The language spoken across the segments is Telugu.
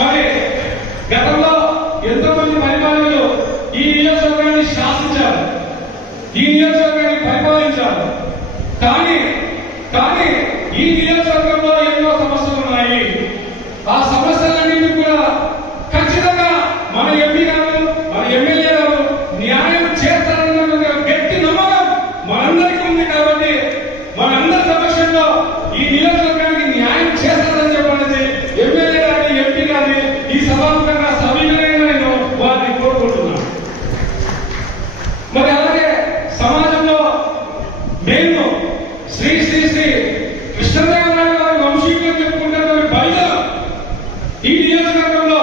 మరి గతంలో ఎంతో మంది పరిపాలకులు ఈ నియోజకవర్గాన్ని శాసించారు. ఈ నియోజక శ్రీ శ్రీ శ్రీ కృష్ణదేవరాయ గారి వంశీకులు చెప్పుకుంటారు. వారి బయట ఈ నియోజకవర్గంలో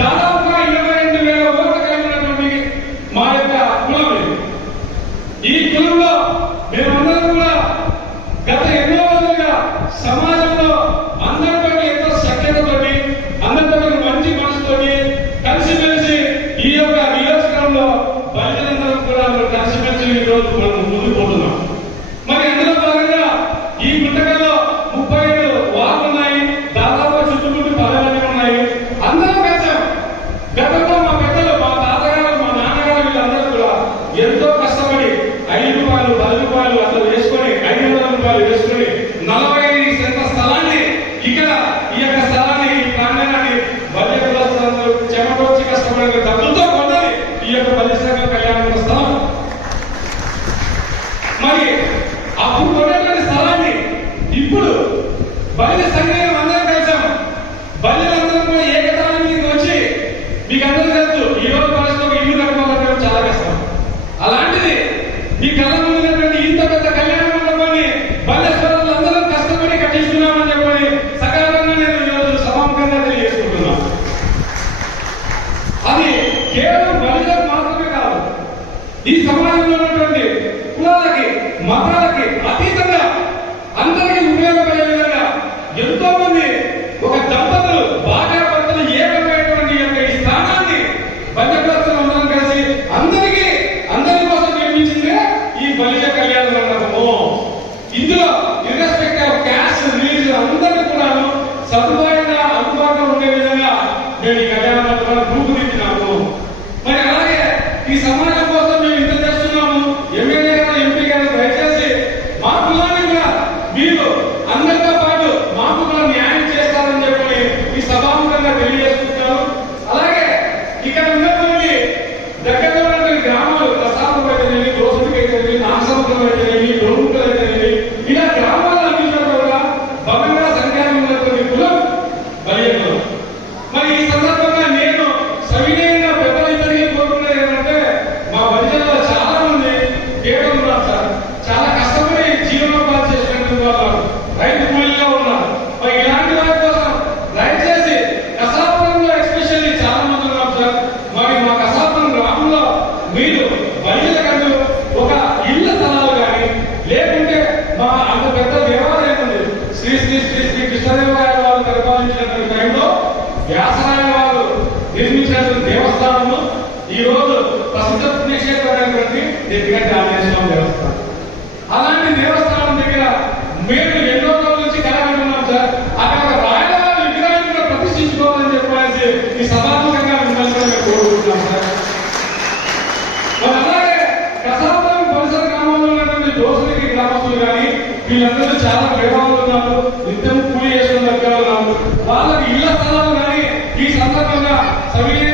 దాదాపుగా ఇరవై రెండు వేల ఓట్లు కలిగినటువంటి మా యొక్క కులం ఈ కులంలో మేమందరం కూడా గత ఎన్నో రోజులుగా సమాజంలో అందరూ పరిశ్రమ my brother வெளியே వ్యక్తిగత ఆమెస్వామి దేవస్థానం అలాంటి దేవస్థానం దగ్గర మీరు ఎన్నో రోజుల నుంచి కలగంటున్నాం సార్. అక్కడ రాయల విగ్రహాన్ని కూడా ప్రతిష్ఠించుకోవాలని చెప్పేసి ఈ సమాత్మకంగా మిమ్మల్ని కూడా మేము కోరుకుంటున్నాం సార్. అలాగే ప్రసాదం పరిసర గ్రామంలో ఉన్నటువంటి దోషులకి గ్రామస్తులు కానీ వీళ్ళందరూ చాలా ప్రభావం ఉన్నారు. నిత్యం కూలి చేసిన వర్గాలు ఉన్నారు. వాళ్ళకి ఇళ్ళ స్థలాలు కానీ ఈ సందర్భంగా సవినీయ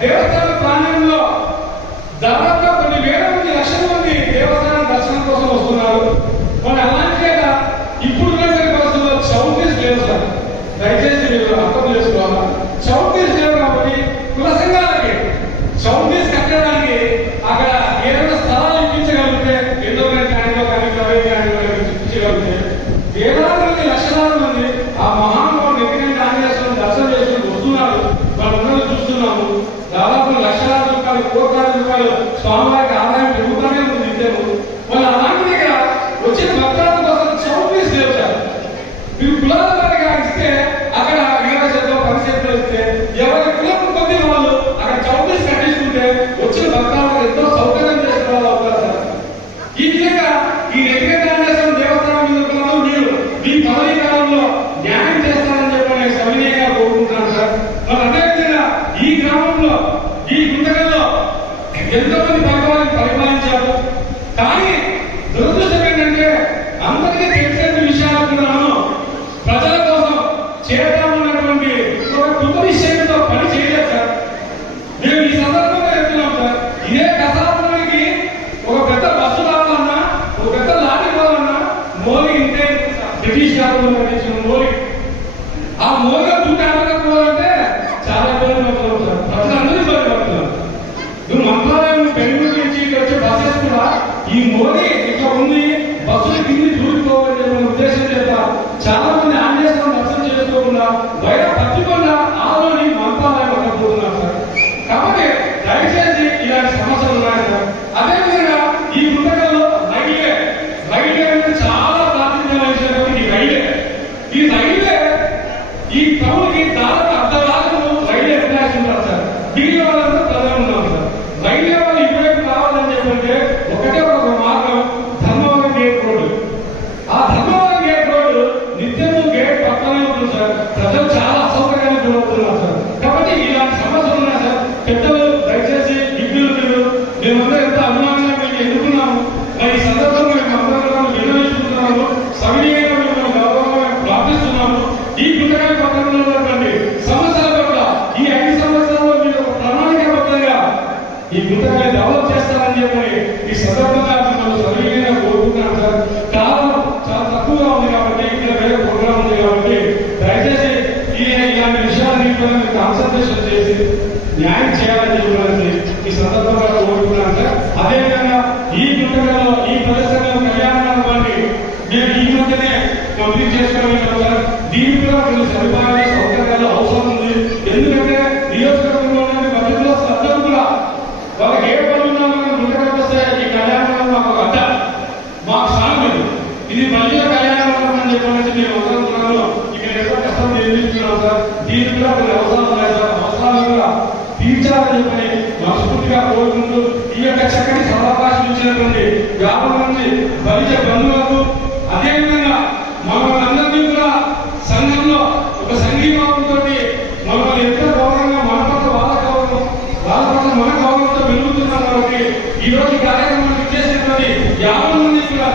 దేవతల ప్రాణంలో ధర స్వామివారికి ఆదాయం పెరుగుతూనే ఉంది నిత్యము వాళ్ళు అలాంటి వచ్చిన భక్తాల కోసం చౌపీస్ చేశారు మీరు కులాల వారిగా ఇస్తే అక్కడ ఇస్తే ఎవరి కులం కొద్ది వాళ్ళు అక్కడ చౌపీస్ కట్టించుకుంటే వచ్చిన భక్తాలకు ఎంతో సౌకర్యం చేసుకోవాలి ఈ విధంగా ఈ వ్యక్తిగత కానీ దురదృష్టం ఏంటంటే అందరికీ తెలిసిన విషయాలు కూడాను ప్రజల కోసం చేద్దాం ఉన్నటువంటి ఒక కుటుంబ విషయంతో పని చేయలేదు సార్. మేము ఈ సందర్భంగా చెప్తున్నాం సార్ ఇదే కథానికి ఒక పెద్ద బస్సు రావాలన్నా ఒక పెద్ద లారీ పోవాలన్నా మోలి ఇంతే. బ్రిటిష్ గారు మోలి ఆ మోలిగా చుట్టాలకు పోవాలంటే బయట పచ్చికొండ ఆలో ఈ రోజు కార్యక్రమానికి చేసినటువంటి యాభై మంది కూడా